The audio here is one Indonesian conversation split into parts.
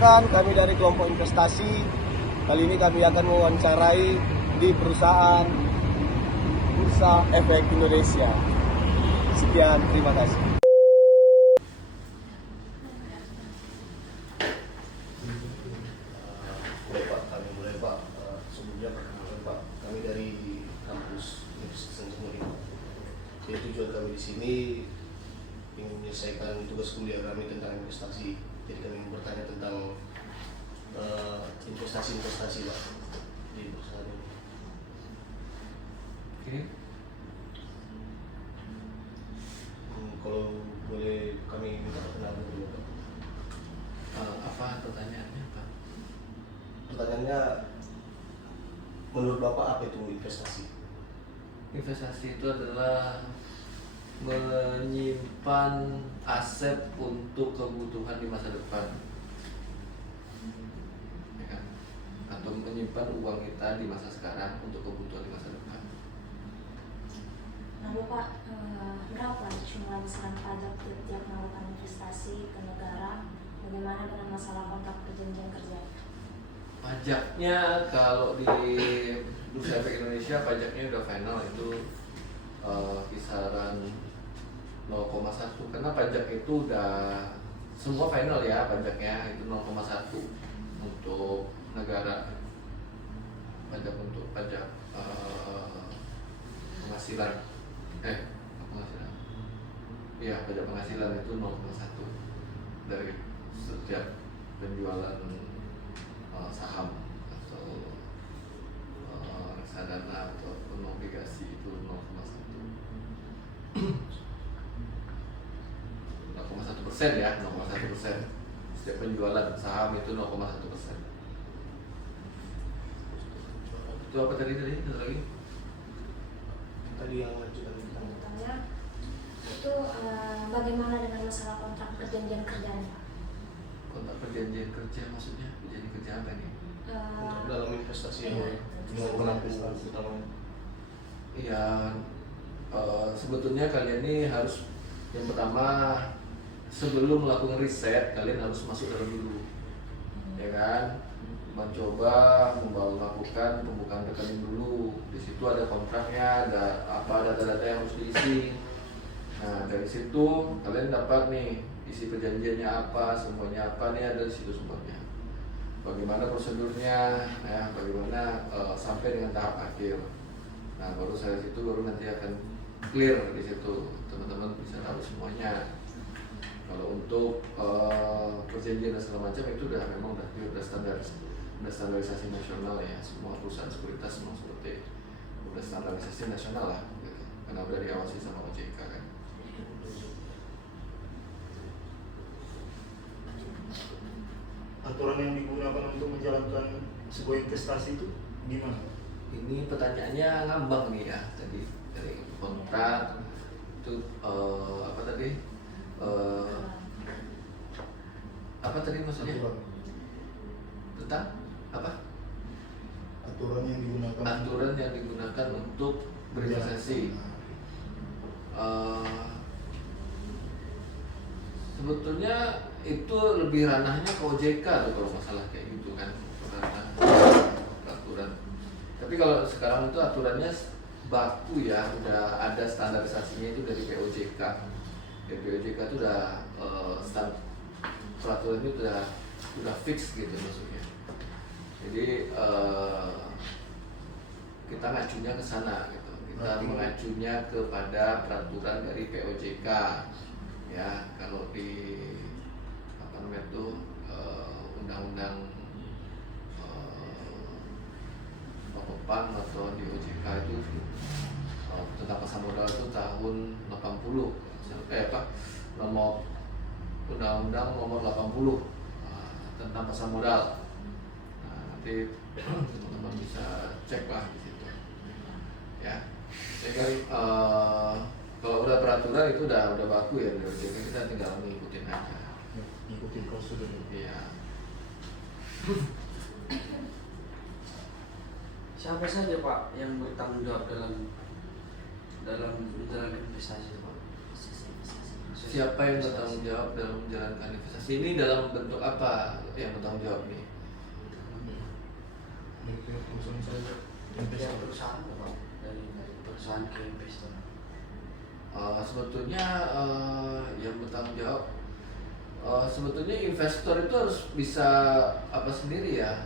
Perkenalkan, kami dari kelompok investasi. Kali ini kami akan mewawancarai di perusahaan Bursa Efek Indonesia. Sekian, terima kasih. Boleh Pak, kami boleh Pak. Sebelumnya perkenalkan Pak, kami dari kampus Universitas Senjamuri. Jadi tujuan kami di sini ingin menyelesaikan tugas kuliah kami tentang investasi. Jadi kami ingin bertanya tentang investasi-investasi Pak di perusahaan ini. Oke. Kalau boleh kami minta perkenalan dulu Pak. Apa pertanyaannya Pak? Pertanyaannya, menurut Bapak apa itu investasi? Investasi itu adalah menyimpan aset untuk kebutuhan di masa depan, ya kan? Atau menyimpan uang kita di masa sekarang untuk kebutuhan di masa depan. Nah, Bapak, berapa jumlah besaran pajak tiap melakukan investasi ke negara? Bagaimana dengan masalah kontrak perjanjian kerja? Pajaknya kalau di Bursa Efek Indonesia pajaknya udah final itu kisaran 0,1 karena pajak itu udah semua final ya, pajaknya itu 0,1 untuk negara, pajak untuk pajak penghasilan penghasilan iya, pajak penghasilan itu 0,1 dari setiap penjualan saham atau reksadana ataupun obligasi itu 0,1% ya, 0,1%. Setiap penjualan saham itu 0,1%. Itu apa tadi lagi? Tadi yang lanjutan tentang Lanjutannya, itu bagaimana dengan masalah kontrak perjanjian kerjanya? Kontrak perjanjian kerja maksudnya perjanjian kerja apa nih? untuk dalam investasi yang Iya. pelaku utama. Iya, sebetulnya kalian ini harus yang pertama sebelum melakukan riset kalian harus masuk dalam dulu, ya kan? Mencoba melakukan pembukaan rekening dulu. Di situ ada kontraknya, ada apa data-data yang harus diisi. Nah dari situ kalian dapat nih isi perjanjiannya apa, semuanya apa nih ada di situ semuanya. Bagaimana prosedurnya, ya, bagaimana sampai dengan tahap akhir. Nah baru saya situ baru nanti akan clear di situ, teman-teman bisa tahu semuanya. Kalau untuk perjanjian dan segala macam itu udah memang udah standarisasi nasional ya, semua perusahaan sekuritas memang seperti udah standarisasi nasional lah, gitu. Karena udah diawasi sama OJK kan. Aturan yang digunakan untuk menjalankan sebuah investasi itu gimana? Ini pertanyaannya ngambang nih ya tadi dari kontrak itu apa tadi apa tadi maksudnya tentang apa? Aturan yang digunakan. Aturan yang digunakan untuk berinvestasi. Sebetulnya itu lebih ranahnya ke OJK tuh kalau masalah kayak gitu kan, ranah peraturan. Tapi kalau sekarang itu aturannya baku ya, udah ada standarisasinya itu dari POJK. Dari POJK itu udah peraturan itu udah fix gitu maksudnya. Jadi kita ngacunya ke sana gitu. Kita mengacunya kepada peraturan dari POJK. Ya, kalau di apa namanya itu undang-undang Bapepan atau di OJK itu tentang pasar modal itu tahun 80 nomor undang-undang nomor 80 tentang pasar modal. Nah, nanti teman-teman bisa cek lah di situ ya. Jadi kan kalau udah peraturan itu udah baku ya, jadi kita tinggal ngikutin aja. Ikutin prosedur. Iya. Siapa saja Pak yang bertanggung jawab dalam menjalankan investasi Pak? siapa yang bertanggung jawab dalam menjalankan investasi ini, dalam bentuk apa yang bertanggung jawab nih? Pihak perusahaan Pak, dari perusahaan ke investor. Sebetulnya yang bertanggung jawab sebetulnya investor itu harus bisa apa sendiri ya,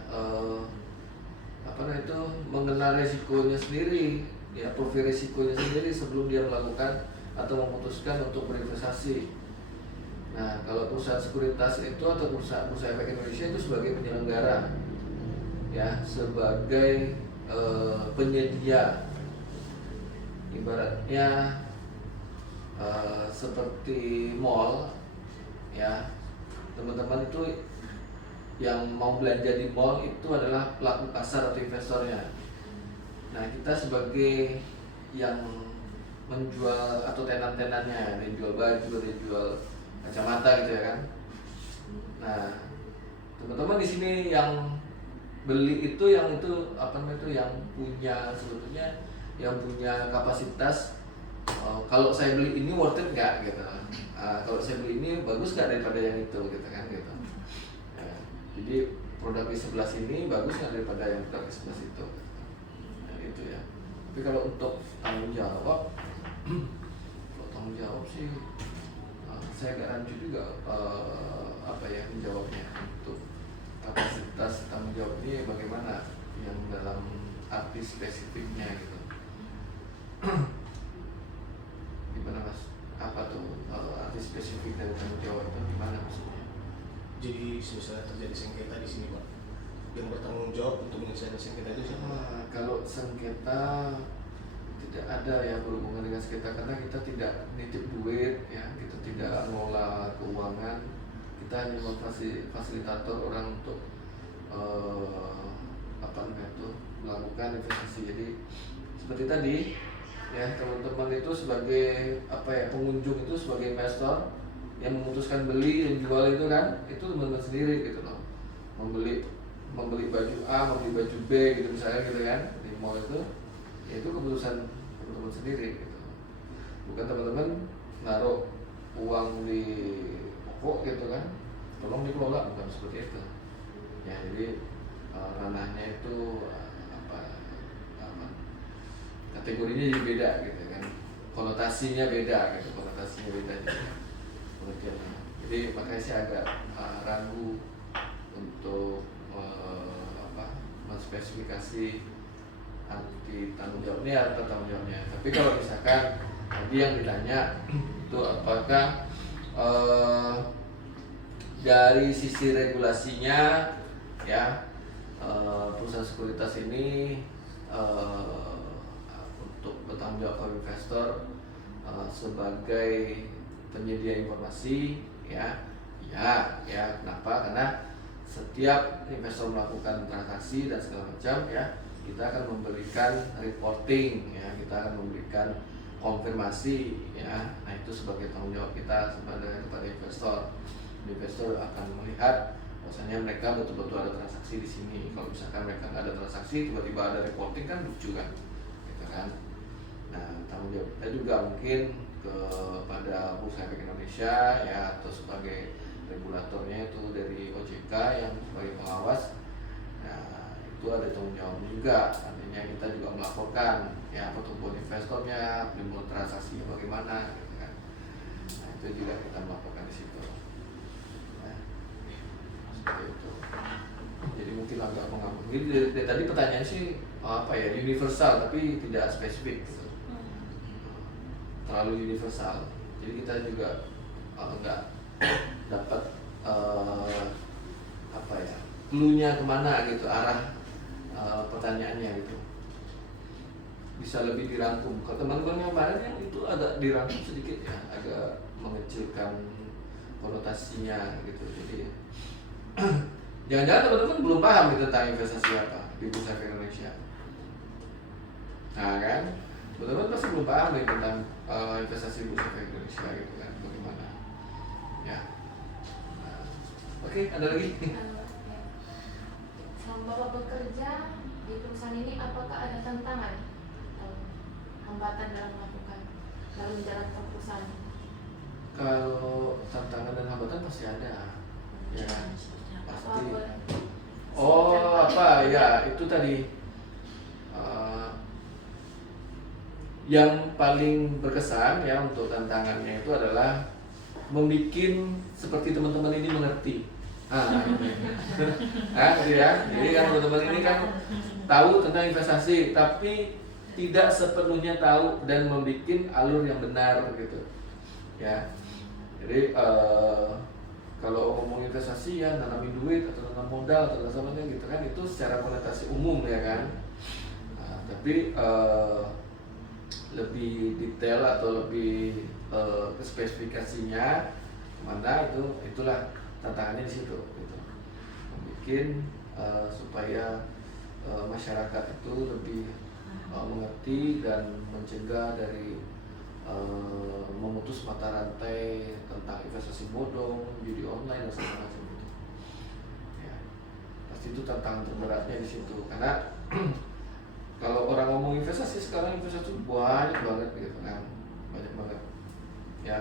apa namanya itu, mengenal resikonya sendiri ya, profil risikonya sendiri sebelum dia melakukan atau memutuskan untuk berinvestasi. Nah, kalau perusahaan sekuritas itu atau perusahaan bursa efek Indonesia itu sebagai penyelenggara ya, sebagai penyedia, ibaratnya seperti mall ya, teman-teman itu yang mau belanja di mall itu adalah pelaku pasar atau investornya. Nah, kita sebagai yang menjual atau tenan-tenannya, ada yang jual baju, ada yang jual kacamata gitu ya kan. Nah, teman-teman di sini yang beli itu yang itu apa namanya itu, yang punya sebetulnya yang punya kapasitas, kalau saya beli ini worth it nggak gitu. Kalau saya beli ini bagus nggak daripada yang itu gitu kan gitu. Ya, jadi produk di sebelah sini bagus nggak daripada yang produk di sebelah situ. Nah, itu ya. Tapi kalau untuk tanggung jawab, kalau tanggung jawab sih saya agak rancu juga apa ya menjawabnya. Untuk kapasitas tanggung jawab ini bagaimana yang dalam arti spesifiknya gitu. Gimana Mas? Apa tuh arti spesifik dari tanggung jawab itu gimana maksudnya? Jadi misalnya terjadi sengketa di sini Pak, yang bertanggung jawab untuk menyelesaikan sengketa itu siapa? Kalau sengketa tidak ada yang berhubungan dengan sengketa, karena kita tidak nitip duit ya, kita tidak mengelola keuangan, kita hanya fasilitator orang untuk apa namanya itu, melakukan investasi. Jadi seperti tadi ya, teman-teman itu sebagai apa ya, pengunjung itu sebagai investor yang memutuskan beli dan jual itu kan, itu teman-teman sendiri gitu loh, membeli baju A, membeli baju B gitu misalnya gitu kan di mall itu, ya itu keputusan teman-teman sendiri gitu. Bukan teman-teman naruh uang di pokok gitu kan, tolong dikelola, bukan seperti itu ya. Jadi ranahnya itu apa kategorinya jadi beda gitu kan, konotasinya beda gitu, konotasinya beda juga pengertiannya. Jadi makanya saya agak ragu untuk menspesifikasi arti tanggung jawabnya atau tanggung jawabnya. Tapi kalau misalkan tadi yang ditanya itu apakah dari sisi regulasinya ya, perusahaan sekuritas ini untuk bertanggung jawab ke investor sebagai penyedia informasi ya kenapa? Karena setiap investor melakukan transaksi dan segala macam ya, kita akan memberikan reporting ya, kita akan memberikan konfirmasi ya. Nah, itu sebagai tanggung jawab kita kepada investor. Investor akan melihat bahwasanya mereka betul-betul ada transaksi di sini. Kalau misalkan mereka nggak ada transaksi, tiba-tiba ada reporting kan lucu kan, gitu kan. Nah, tanggung jawab kita juga mungkin kepada Bursa Efek Indonesia ya, atau sebagai regulatornya itu dari OJK yang sebagai pengawas. Nah, itu ada tanggung jawab juga. Artinya kita juga melaporkan ya pertumbuhan investornya, pertumbuhan transaksinya bagaimana, gitu kan. Nah, itu juga kita melaporkan di situ. Nah, seperti itu. Jadi mungkin agak mengambil. Jadi dari tadi pertanyaan sih apa ya, universal tapi tidak spesifik gitu. Terlalu universal. Jadi kita juga nggak dapat apa ya, clue-nya kemana gitu, arah pertanyaannya gitu. Bisa lebih dirangkum. Kalau teman-teman yang kemarin yang itu agak dirangkum sedikit ya, agak mengecilkan konotasinya gitu. Jadi jangan-jangan teman-teman belum paham nih tentang investasi apa di Bursa Efek Indonesia. Nah kan, teman-teman pasti belum paham nih tentang investasi Bursa Efek Indonesia gitu kan, bagaimana ya. Nah, oke, ada lagi? Selama Bapak bekerja di perusahaan ini, apakah ada tantangan atau hambatan dalam menjalankan perusahaan? Kalau tantangan dan hambatan pasti ada, ya kan? Pasti. Apa? Oh, apa ya? Itu tadi yang paling berkesan ya untuk tantangannya itu adalah membuat seperti teman-teman ini mengerti. Gitu ya. Jadi kan teman-teman ini kan tahu tentang investasi, tapi tidak sepenuhnya tahu dan membuat alur yang benar gitu. Ya. Jadi kalau ngomong investasi ya nanamin duit atau nanam modal atau sebagainya gitu kan, itu secara konotasi umum ya kan. Tapi lebih detail atau lebih ke spesifikasinya kemana itulah tantangannya di situ gitu. Membikin supaya masyarakat itu lebih mengerti dan mencegah dari memutus mata rantai tentang investasi bodong, judi online dan segala macam gitu. Ya, pasti itu tantangan terberatnya di situ karena kalau orang ngomong investasi sekarang investasi banyak banget gitu kan, banyak banget ya.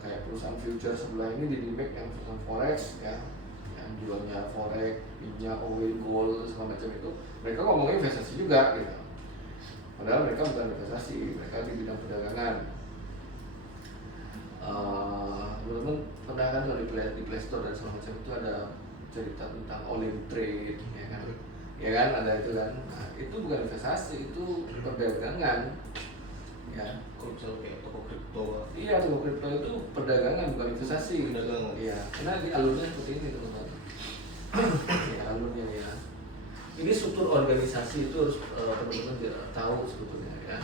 Kayak perusahaan future sebelah ini di Dimek yang perusahaan forex ya, yang jualnya forex, minyak, oil, gold segala macam itu, mereka ngomongin investasi juga gitu. Padahal mereka bukan investasi, mereka di bidang perdagangan. Teman-teman pernah kan kalau di Play Store dan segala macam itu ada cerita tentang all-in trade, ya kan ada itu kan. Nah, itu bukan investasi, itu perdagangan. Ya. Kalau misalnya kayak toko kripto. Iya, toko kripto itu perdagangan bukan investasi. Perdagangan. Iya, karena di alurnya seperti ini teman-teman. Ya, alurnya ya. Ini struktur organisasi itu harus teman-teman tahu sebetulnya ya.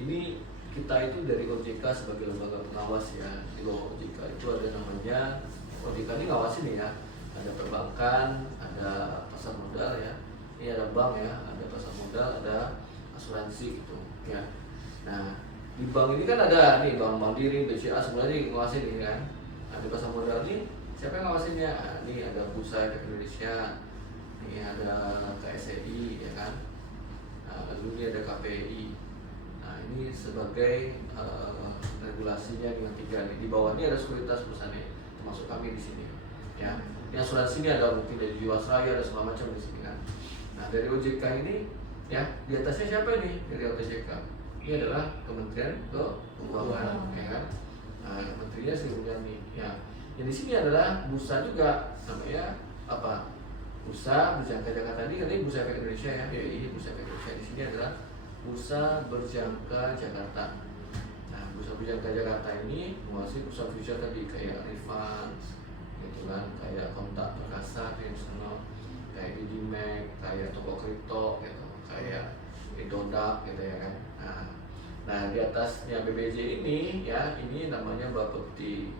Ini kita itu dari OJK sebagai lembaga pengawas ya. Di bawah OJK itu ada namanya, OJK ini ngawasin ya. Ada perbankan, ada pasar modal ya. Ini ada bank ya, ada pasar modal, ada asuransi gitu ya. Nah, di bank ini kan ada nih Bank Mandiri, BCA sebenarnya ngawasin ini kan. Ada pasar modal nih, siapa yang ngawasinnya? Nah, ini ada Bursa Efek Indonesia. Ini ada KSEI ya kan, lalu ini ada KPI. Nah ini sebagai regulasinya dengan 3 nih. Di bawah ini ada sekuritas perusahaannya, termasuk kami di sini. Ya, yang asuransi ini ada mungkin dari Jiwasraya, ada segala macam di sini kan. Nah dari OJK ini, ya di atasnya siapa nih dari OJK? Ini adalah Kementerian Keuangan, ya kan. Nah menterinya Sri Mulyani. Ya, yang di sini adalah bursa juga, namanya apa? Bursa Berjangka Jakarta ini katanya Bursa Efek Indonesia ya, BI Bursa Efek Indonesia. Di sini adalah Bursa Berjangka Jakarta. Nah, Bursa Berjangka Jakarta ini menguasai perusahaan future tadi kayak Rifan, gitu kan, kayak Kontak Perkasa, International, kayak Dimek, kayak toko kripto, gitu, kayak Indodax, gitu ya kan. Nah di atasnya BBJ ini ya, ini namanya Bapepti,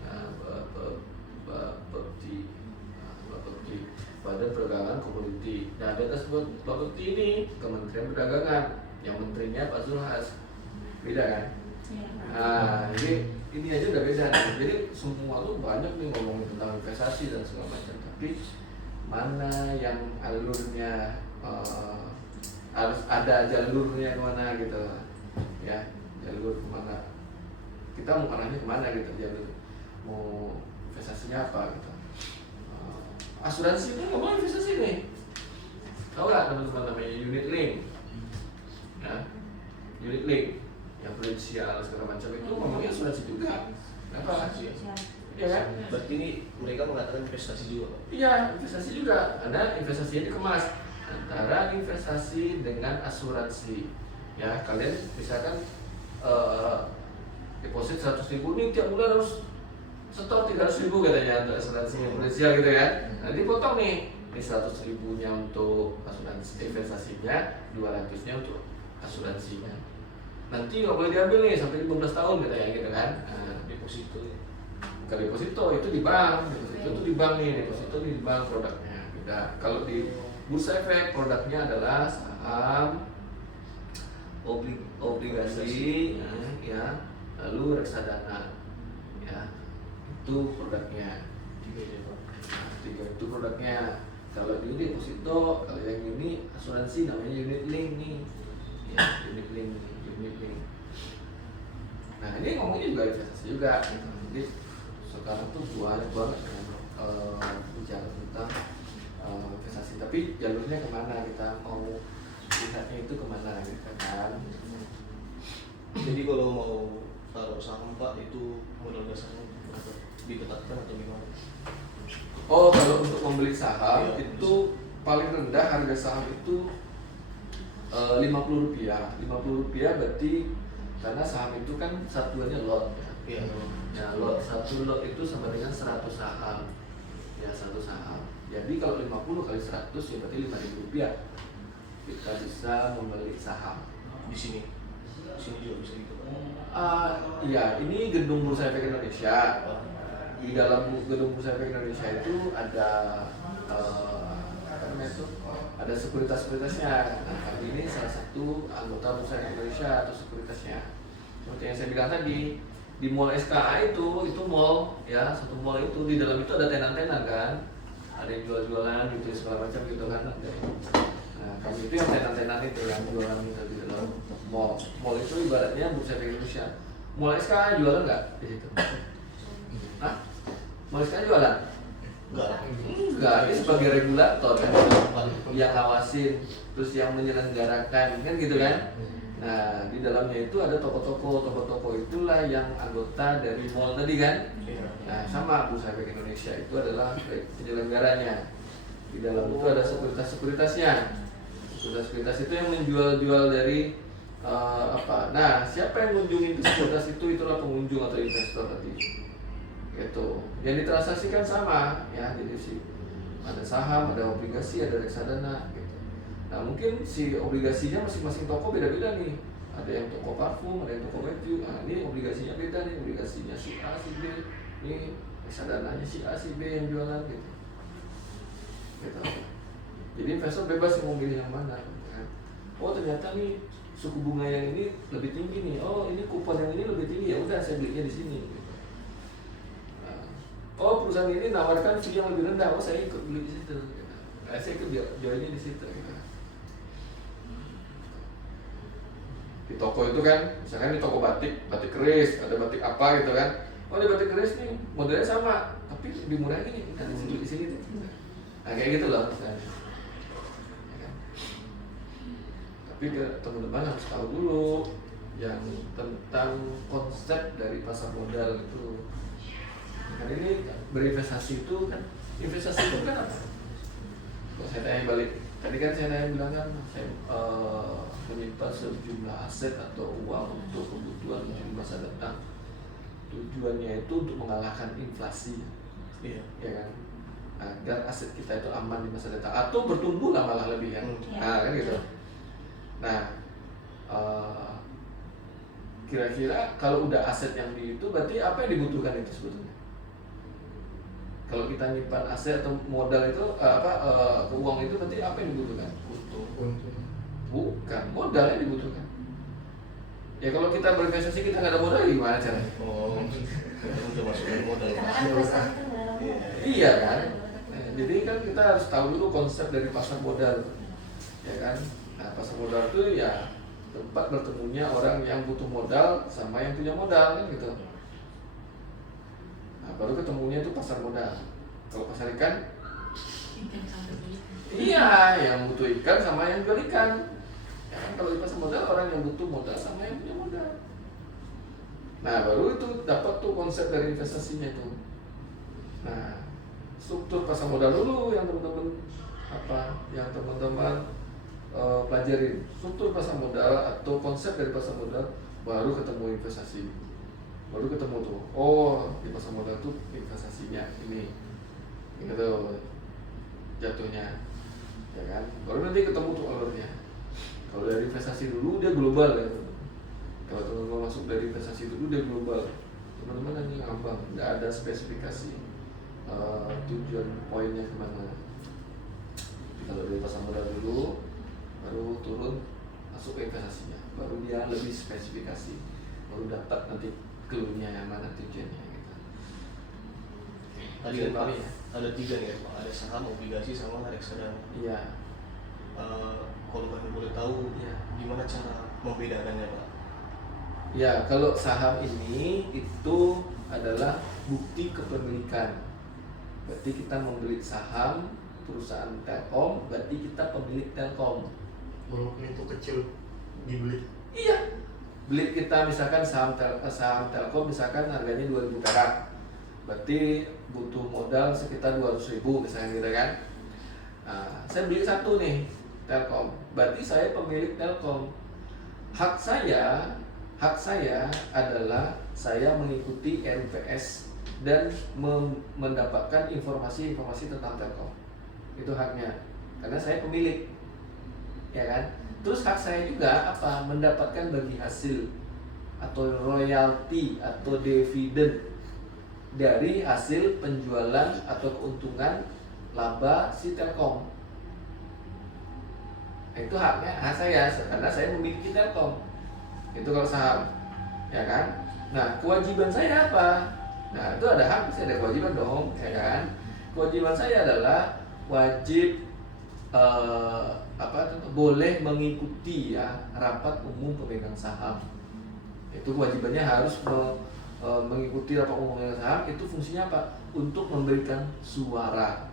ya, Bapepti. Badan Perdagangan Komoditi. Nah, di atas Bapepti ini Kementerian Perdagangan, yang menterinya Pak Zulhas. Beda kan? Ya. Nah, ini aja udah beda. Jadi semua tuh banyak nih ngomongin tentang investasi dan segala macam. Tapi mana yang alurnya harus ada jalurnya kemana gitu, ya jalur kemana? Kita mau arahnya kemana gitu, jalur mau investasinya apa gitu. Asuransi itu ngomong investasi nih. Tahu nggak teman-teman namanya unit link? Ya, unit link yang prudensial segala macam itu ngomongnya asuransi juga. Kenapa? Iya kan? Berarti ini mereka mengatakan investasi juga. Iya, investasi juga. Karena investasinya dikemas antara investasi dengan asuransi. Ya, kalian misalkan deposit 100.000 nih tiap bulan harus setor 300.000 katanya untuk asuransi yang prudensial gitu kan. Nah dipotong nih, ini 100.000-nya untuk asuransi investasinya, 200-nya untuk asuransinya. Nanti nggak boleh diambil nih sampai 15 tahun katanya gitu kan. Nah, Deposito ya. bukan deposito, itu di bank. Deposito itu di bank nih, deposito di bank produknya. Beda. Kalau di Bursa Efek produknya adalah saham, obligasi, ya, lalu reksadana, ya. Itu produknya. Tiga itu produknya. Kalau di deposito, kalau yang ini asuransi namanya unit link nih. Ya, unit link. Nah, ini ngomongnya juga investasi juga gitu. Jadi sekarang tuh banyak banget kan bicara tentang investasi, tapi jalurnya kemana, kita mau lihatnya itu kemana gitu kan. Jadi kalau mau taruh saham Pak itu modal dasarnya berapa? Ditetapkan atau gimana? Oh, kalau untuk membeli saham Iya, itu paling rendah harga saham itu Rp50. Rp50 berarti karena saham itu kan satuannya lot ya. Iya. Nah, satu lot itu sama dengan 100 saham. Ya, 1 saham. Jadi kalau 50 kali 100 ya berarti Rp5.000. Kita bisa membeli saham. Di sini juga bisa gitu Pak. Iya, ini gedung Bursa Efek Indonesia. Di dalam gedung Bursa Efek Indonesia itu ada apa namanya itu? Ada sekuritas-sekuritasnya. Nah, kami ini salah satu anggota Bursa Efek Indonesia atau sekuritasnya. Seperti yang saya bilang tadi, di Mall SKA itu mall ya, satu mall itu di dalam itu ada tenan-tenan kan. Ada yang jual-jualan gitu segala macam gitu kan. Nah, kami itu yang tenan-tenan itu yang jualan gitu di dalam mall. Mall itu ibaratnya Bursa Efek Indonesia. Mall SKA jualan nggak di situ? Hah? Mall SKA jualan? Enggak, ini sebagai regulator kan, yang ngawasin, terus yang menyelenggarakan kan gitu kan. Nah, di dalamnya itu ada toko-toko itulah yang anggota dari mall tadi kan. Nah, sama Bursa Efek Indonesia itu adalah penyelenggaranya. Di dalam itu ada sekuritas-sekuritasnya. Sekuritas itu yang menjual-jual dari apa? Nah, siapa yang mengunjungi sekuritas itu itulah pengunjung atau investor tadi. Gitu. Yang ditransaksikan sama ya, jadi ada saham, ada obligasi, ada reksadana gitu. Nah, mungkin si obligasinya masing-masing toko beda-beda nih. Ada yang toko parfum, ada yang toko baju. Nah, ini obligasinya beda nih, obligasinya si A, si B. Ini reksadananya si A, si B yang jualan gitu. Gitu. Jadi investor bebas yang mau milih yang mana kan. Oh, ternyata nih suku bunga yang ini lebih tinggi nih. Oh, ini kupon yang ini lebih tinggi, ya udah saya belinya di sini gitu. Oh, perusahaan ini nawarkan fee yang lebih rendah, oh saya ikut beli di situ. Saya ikut joinnya di situ. Di toko itu kan, misalkan di toko batik keris, ada batik apa gitu kan. Oh, di batik keris nih modelnya sama, tapi lebih murah gini, kan di sini. Nah, kayak gitu loh misalnya. Ya kan? Tapi teman-teman harus tahu dulu yang tentang konsep dari pasar modal itu. Karena ini berinvestasi itu kan, investasi itu kan apa? Kalau saya tanya balik, tadi kan saya bilang kan saya menyimpan sejumlah aset atau uang untuk kebutuhan di masa datang. Tujuannya itu untuk mengalahkan inflasi, ya kan? Agar aset kita itu aman di masa datang atau bertumbuh lah malah lebih kan? Nah, kan gitu. Nah, kira-kira kalau udah aset yang di itu, berarti apa yang dibutuhkan itu sebetulnya? Kalau kita nyimpan aset atau modal itu uang itu berarti apa yang dibutuhkan? Bukan, modal yang dibutuhkan. Ya kalau kita berinvestasi kita nggak ada modal gimana caranya? Oh, udah masukkan modal. Karena kan investasi kan dalam Iya kan? Nah, jadi kan kita harus tahu dulu konsep dari pasar modal, ya kan? Nah, pasar modal itu ya tempat bertemunya orang yang butuh modal sama yang punya modal kan gitu. Nah, baru ketemunya itu pasar modal. Kalau pasar ikan, iya, yang butuh ikan sama yang jual ikan. Ya kan, kalau di pasar modal orang yang butuh modal sama yang punya modal. Nah, baru itu dapat tuh konsep dari investasinya itu. Nah, struktur pasar modal dulu yang teman-teman pelajarin. Struktur pasar modal atau konsep dari pasar modal, baru ketemu investasi. Baru ketemu tuh, oh di pasar modal tuh investasinya ini gitu jatuhnya, ya kan. Baru nanti ketemu tuh alurnya. Kalau dari investasi dulu dia global ya. Kalau teman-teman masuk dari investasi dulu dia global. Teman-teman hanya ngambang, nggak ada spesifikasi tujuan poinnya kemana. Kalau dari pasar modal dulu, baru turun masuk ke investasinya, baru dia lebih spesifikasi, baru dapat nanti clue-nya yang mana tujuannya gitu. Tadi kan Pak, ada 3 nih ya Pak, ada saham, obligasi, sama reksadana. Iya. Kalau kami boleh tahu, Iya. gimana cara membedakannya Pak? Ya, kalau saham ini itu adalah bukti kepemilikan. Berarti kita membeli saham perusahaan Telkom, berarti kita pemilik Telkom. Walaupun itu kecil dibeli. Iya. Beli kita misalkan saham Telkom misalkan harganya 2.000 perak. Berarti butuh modal sekitar 200.000 misalnya gitu kan. Nah, saya beli satu nih Telkom. Berarti saya pemilik Telkom. Hak saya adalah saya mengikuti RUPS dan mendapatkan informasi-informasi tentang Telkom. Itu haknya, karena saya pemilik, ya kan. Terus hak saya juga apa? Mendapatkan bagi hasil atau royalti atau dividen dari hasil penjualan atau keuntungan laba si Telkom. Itu hak saya, karena saya memiliki Telkom. Itu kalau saham, ya kan. Nah, kewajiban saya apa? Nah, itu ada hak, saya ada kewajiban dong, ya kan. Kewajiban saya adalah wajib boleh mengikuti ya rapat umum pemegang saham. Itu kewajibannya harus mengikuti rapat umum pemegang saham. Itu fungsinya apa? Untuk memberikan suara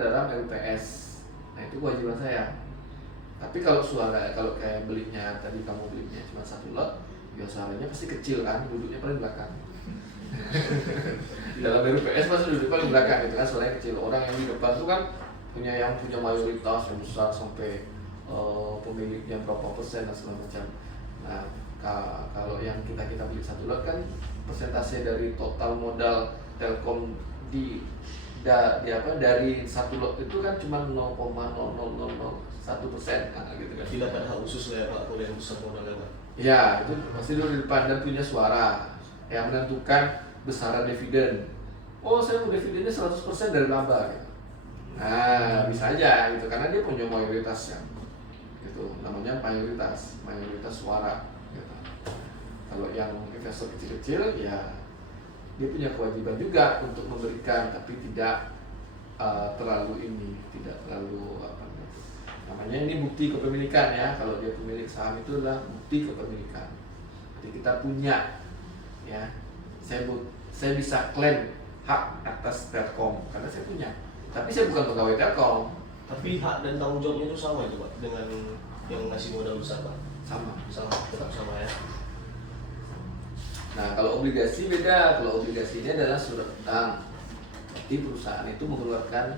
dalam RUPS. Nah, itu kewajiban saya. Tapi kalau kayak belinya tadi, kamu belinya cuma satu lot, ya suaranya pasti kecil kan, duduknya paling belakang. Dalam RUPS pasti duduk paling belakang gitu kan, suaranya kecil. Orang yang di depan tuh kan punya mayoritas yang besar sampai pemiliknya berapa persen dan segala macam. Nah, kalau yang kita beli satu lot kan persentase dari total modal Telkom dari satu lot itu kan cuma 0,0001%, gitu kan. Tidak ada hak khusus lah ya Pak, kalau yang besar modalnya Pak. Ya, itu pasti dulu di depan dan punya suara yang menentukan besaran dividen. Oh, saya mau dividennya 100% dari laba gitu. Nah, bisa aja gitu, karena dia punya mayoritasnya. Gitu, namanya mayoritas suara gitu. Kalau yang investor kecil-kecil ya dia punya kewajiban juga untuk memberikan, tapi tidak tidak terlalu namanya ini bukti kepemilikan ya. Kalau dia pemilik saham itu adalah bukti kepemilikan. Jadi kita punya ya, saya bisa klaim hak atas Telkom karena saya punya. Tapi saya bukan pegawai Telkom. Tapi hak dan tanggung jawabnya itu sama itu Pak dengan yang ngasih modal besar Pak. Sama, Tetap sama ya. Nah, kalau obligasi beda. Kalau obligasi ini adalah surat utang. Jadi perusahaan itu mengeluarkan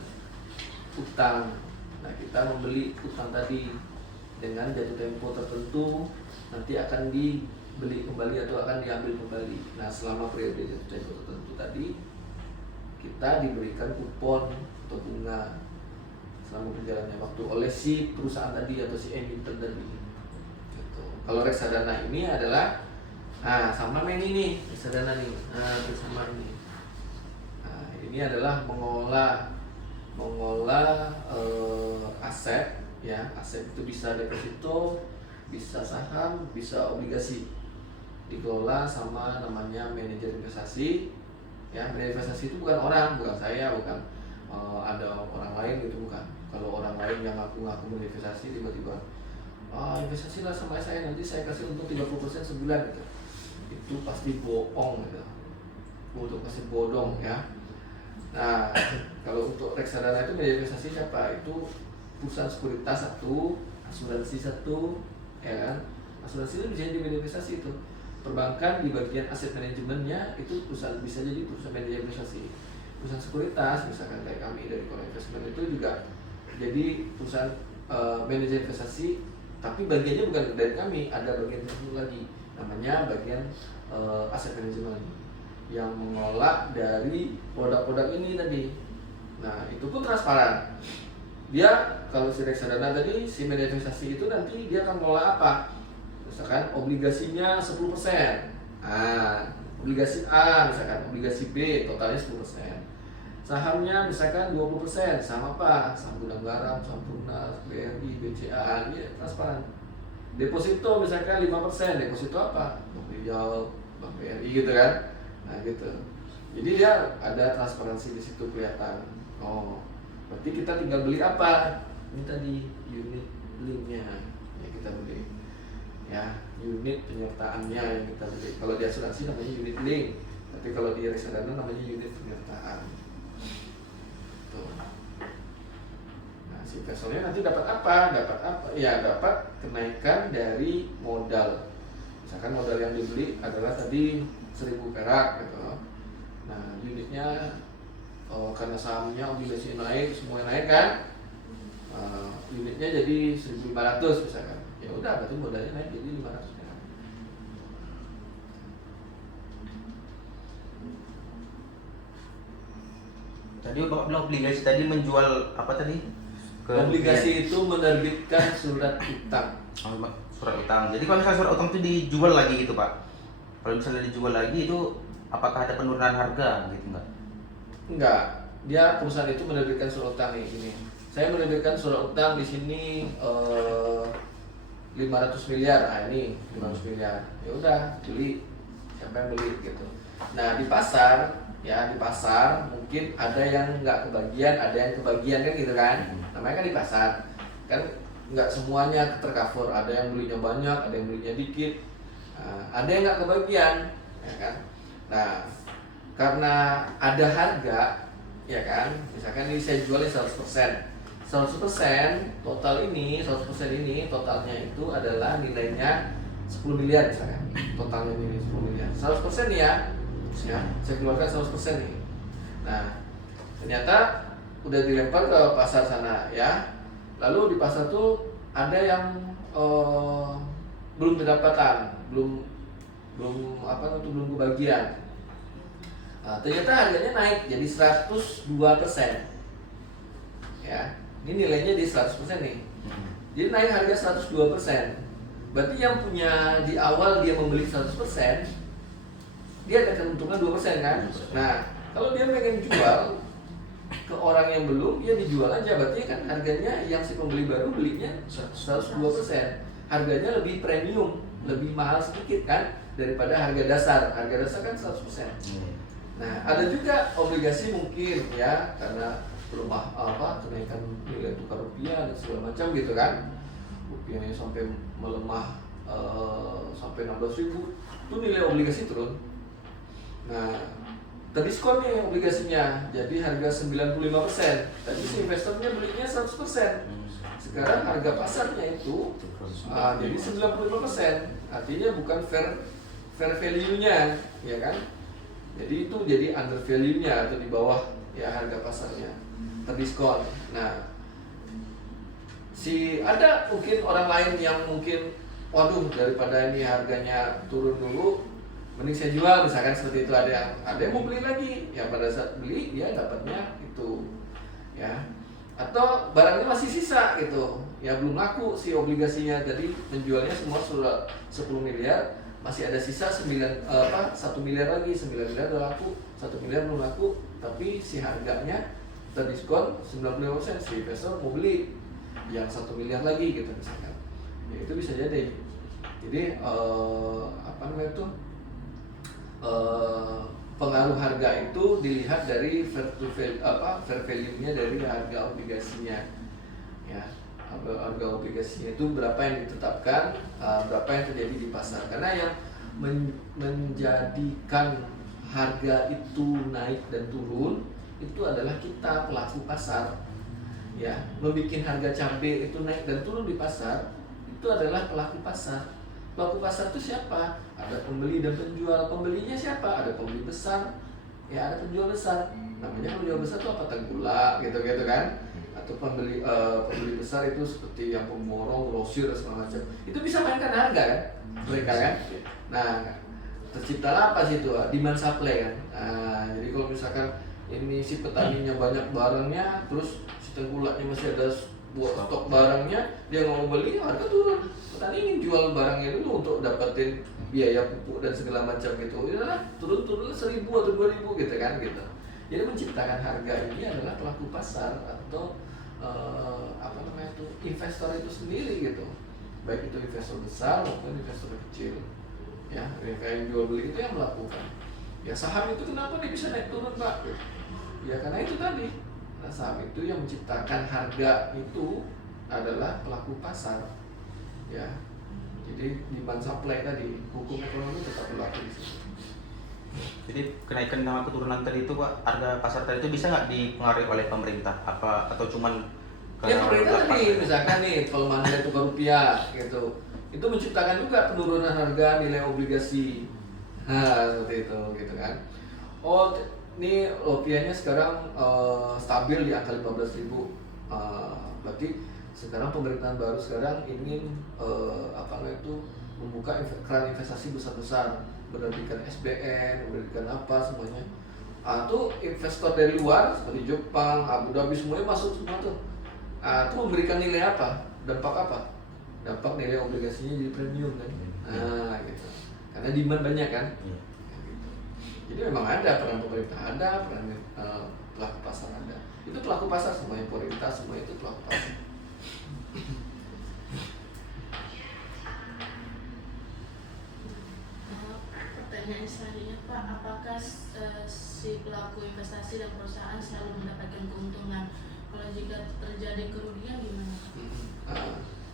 utang. Nah, kita membeli utang tadi dengan jatuh tempo tertentu, nanti akan dibeli kembali atau akan diambil kembali. Nah, selama periode jatuh tempo tertentu tadi, kita diberikan kupon atau bunga selama berjalannya waktu oleh si perusahaan tadi atau si emiten tadi. Gitu. Kalau reksadana ini adalah sama ini nih reksadana nih, bersama ini. Nah, ini adalah mengolah aset ya. Aset itu bisa deposito, bisa saham, bisa obligasi. Dikelola sama namanya manajer investasi. Ya, manajer investasi itu bukan saya, bukan ada orang lain gitu, bukan. Kalau orang lain yang ngaku berinvestasi tiba-tiba investasilah sama saya, nanti saya kasih untung 30% sebulan gitu. Itu pasti bohong gitu. Untuk pasti bodong ya. Nah, kalau untuk reksadana itu manajer investasi siapa? Itu perusahaan sekuritas satu, asuransi satu, ya kan? Asuransi itu bisa jadi manajer investasi itu. Perbankan di bagian aset manajemennya itu perusahaan, bisa jadi perusahaan manajer investasi. Perusahaan sekuritas misalkan kayak kami dari Core Investment itu juga jadi perusahaan manajer investasi, tapi bagiannya bukan dari kami, ada bagian tertentu lagi namanya bagian aset manajemen yang mengolah dari produk-produk ini tadi. Nah, itu pun transparan. Dia kalau si reksadana tadi, si manajer investasi itu nanti dia akan mengolah apa? Misalkan obligasinya 10%. Obligasi A misalkan, obligasi B totalnya 10%. Sahamnya misalkan 20%, sama apa? Saham Gudang Garam, saham Purna, BRI, BCA, ini transparan. Deposito misalkan 5%, deposito apa? Bank Hijau, Bank BRI gitu kan. Nah gitu. Jadi dia ada transparansi di situ kelihatan. Oh, berarti kita tinggal beli apa? Ini tadi unit linknya ya kita beli. Ya, unit penyertaannya yang kita beli. Kalau di asuransi namanya unit link, tapi kalau di reksadana namanya unit penyertaan. Tuh. Nah, si investornya nanti dapat apa? Dapat apa? Ya dapat kenaikan dari modal. Misalkan modal yang dibeli adalah tadi 1.000 perak gitu. Nah, unitnya karena sahamnya obligasi naik, semua naik kan? Unitnya jadi 1.500 misalkan. Ya udah, berarti modalnya naik jadi 500 perak. Tadi Bapak bilang obligasi tadi menjual apa tadi? Obligasi itu menerbitkan surat utang. Surat utang. Jadi kalau misalnya surat utang itu dijual lagi gitu Pak? Kalau misalnya dijual lagi itu apakah ada penurunan harga gitu enggak? Enggak, dia perusahaan itu menerbitkan surat utang nih gini. Saya menerbitkan surat utang di sini 500 miliar. Ah ini 500 miliar. Ya udah, beli. Siapa yang beli gitu. Nah, di pasar mungkin ada yang nggak kebagian, ada yang kebagian kan gitu kan. Namanya kan di pasar. Kan nggak semuanya tercover, ada yang belinya banyak, ada yang belinya dikit. Ada yang nggak kebagian, ya kan. Nah, karena ada harga, ya kan, misalkan ini saya jualnya 100%. 100% total ini, 100% ini totalnya itu adalah nilainya 10 miliar misalkan. Totalnya ini 10 miliar. 100% nih ya, saya keluarkan 100% nih. Nah, ternyata udah dilempar ke pasar sana ya. Lalu di pasar tuh ada yang belum kedapatan, belum kebagian. Nah, ternyata harganya naik jadi 102%. Ya, ini nilainya di 100% nih. Jadi naik harga 102%. Berarti yang punya di awal dia membeli 100%, dia ada keuntungan 2% kan? Nah, kalau dia pengen jual ke orang yang belum, dia dijual aja. Berarti kan harganya yang si pembeli baru belinya 102%. Harganya lebih premium, lebih mahal sedikit kan daripada harga dasar. Harga dasar kan 100%. Nah, ada juga obligasi mungkin ya karena kenaikan nilai tukar rupiah dan segala macam gitu kan. Rupiahnya sampai melemah sampai 16.000, itu nilai obligasi turun. Nah, terdiskon nih obligasinya, jadi harga 95%. Tadi si investornya belinya 100%. Sekarang harga pasarnya itu jadi 95%. Artinya bukan fair value-nya, ya kan? Jadi itu jadi under value-nya atau di bawah ya harga pasarnya. Terdiskon. Nah, ada mungkin orang lain yang mungkin waduh daripada ini harganya turun dulu mending saya jual misalkan seperti itu. Ada yang mau beli lagi ya, pada saat beli dia dapatnya itu ya, atau barangnya masih sisa gitu ya, belum laku si obligasinya, jadi menjualnya semua sudah 10 miliar masih ada sisa 1 miliar lagi, 9 miliar udah laku, 1 miliar belum laku, tapi si harganya terdiskon 95%, si investor mau beli yang 1 miliar lagi gitu misalkan. Ya, itu bisa jadi. Jadi pengaruh harga itu dilihat dari fair value-nya dari harga obligasinya. Ya, harga obligasinya itu berapa yang ditetapkan, berapa yang terjadi di pasar. Karena yang menjadikan harga itu naik dan turun itu adalah kita pelaku pasar. Ya, membuat harga cabai itu naik dan turun di pasar itu adalah pelaku pasar. Pelaku pasar itu siapa? Ada pembeli dan penjual. Pembelinya siapa? Ada pembeli besar, ya ada penjual besar. Namanya penjual besar itu apa? Tenggula, gitu kan? Atau pembeli besar itu seperti yang pemborong, grosir dan segala macam. Itu bisa mainkan harga kan? Mereka kan? Nah, terciptalah apa sih itu? Demand supply kan? Nah, jadi kalau misalkan ini si petaninya banyak barangnya, terus si tengkulaknya masih ada stok barangnya, dia nggak mau beli, harga turun. Petani ingin jual barangnya dulu untuk dapetin biaya pupuk dan segala macam gitu. Ya turun 1.000 atau 2.000 gitu kan gitu. Jadi menciptakan harga ini adalah pelaku pasar atau investor itu sendiri gitu. Baik itu investor besar maupun investor kecil. Ya, mereka yang jual beli itu yang melakukan. Ya saham itu kenapa dia bisa naik turun Pak? Ya karena itu tadi. Nah, saham itu yang menciptakan harga itu adalah pelaku pasar. Ya. Jadi Jadi demand supply tadi, hukum ekonomi tetap berlaku di situ. Jadi kenaikan sama keturunan tadi itu Pak, harga pasar tadi itu bisa nggak dipengaruhi oleh pemerintah apa atau cuman Ya pemerintah pas- tadi misalkan nih pelemahan nilai tukar rupiah gitu, itu menciptakan juga penurunan harga nilai obligasi. Nah seperti itu gitu kan. Oh ini rupiahnya sekarang stabil di angka 15.000. Berarti sekarang pemerintahan baru sekarang ingin membuka keran investasi besar-besar, menerbitkan SBN, menerbitkan apa semuanya. Itu investor dari luar seperti Jepang, Abu Dhabi semuanya masuk semua tuh. Itu memberikan nilai apa? Dampak apa? Dampak nilai obligasinya jadi premium kan? Nah gitu. Karena demand banyak kan? Iya. Gitu. Jadi memang ada peran pemerintah, ada peran pelaku pasar ada. Itu pelaku pasar semuanya, pemerintah semua itu pelaku pasar. Pertanyaan selanjutnya Pak, apakah si pelaku investasi dan perusahaan selalu mendapatkan keuntungan? Kalau jika terjadi kerugian gimana?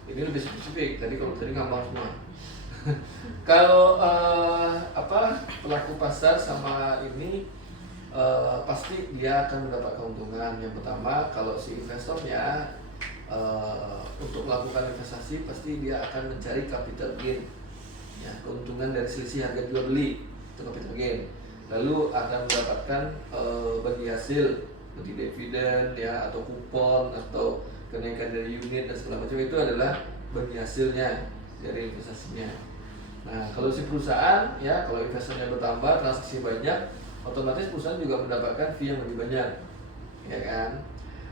Ini lebih spesifik. Tadi kalau tadi ngambang semua. Kalau pelaku pasar sama ini pasti dia akan mendapat keuntungan. Yang pertama, kalau si investornya untuk melakukan investasi pasti dia akan mencari capital gain, ya, keuntungan dari selisih harga jual beli itu capital gain. Lalu akan mendapatkan bagi hasil seperti dividen ya atau kupon atau kenaikan dari unit dan segala macam, itu adalah bagi hasilnya dari investasinya. Nah kalau si perusahaan ya, kalau investornya bertambah, transaksi banyak, otomatis perusahaan juga mendapatkan fee yang lebih banyak, ya kan?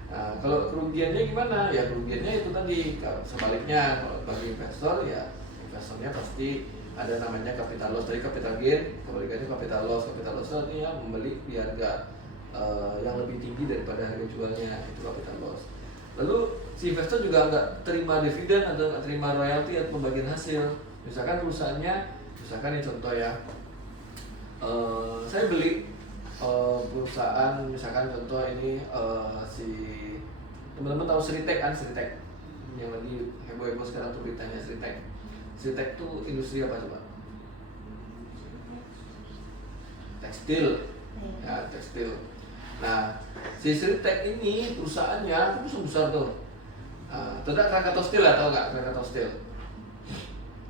Nah, kalau kerugiannya gimana? Ya kerugiannya itu tadi, sebaliknya kalau bagi investor ya investornya pasti ada namanya capital loss. Dari capital gain, kebalikannya capital loss. Capital loss itu ya membeli di harga yang lebih tinggi daripada harga jualnya, itu capital loss. Lalu si investor juga nggak terima dividen atau nggak terima royalti atau pembagian hasil. Misalkan perusahaannya, misalkan ini contoh ya, saya beli perusahaan, misalkan contoh ini si teman-teman tahu Sritek kan, Sritek yang lagi heboh-heboh sekarang tuh beritanya Sritek. Sritek tuh industri apa coba? Tekstil, ya tekstil. Nah si Sritek ini perusahaannya itu besar tuh. Tidak Krakatau Steel lah, tahu nggak Krakatau Steel?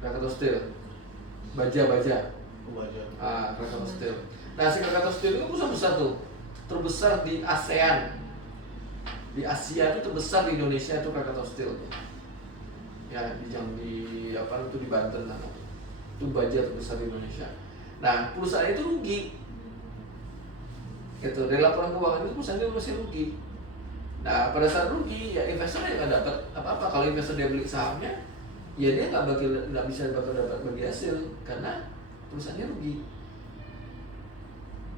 Krakatau Steel, baja. Krakatau Steel. Nah si Krakatau Steel itu perusahaan besar tuh, terbesar di ASEAN. Di Asia itu terbesar, di Indonesia itu Krakatau Steel. Ya di Banten lah. Itu baja terbesar di Indonesia. Nah perusahaan itu rugi. Gitu, dari laporan keuangan itu perusahaan itu masih rugi. Nah pada saat rugi ya investor yang nggak dapat apa-apa. Kalau investor dia beli sahamnya, ya dia nggak bisa dapat bagi hasil karena perusahaannya rugi.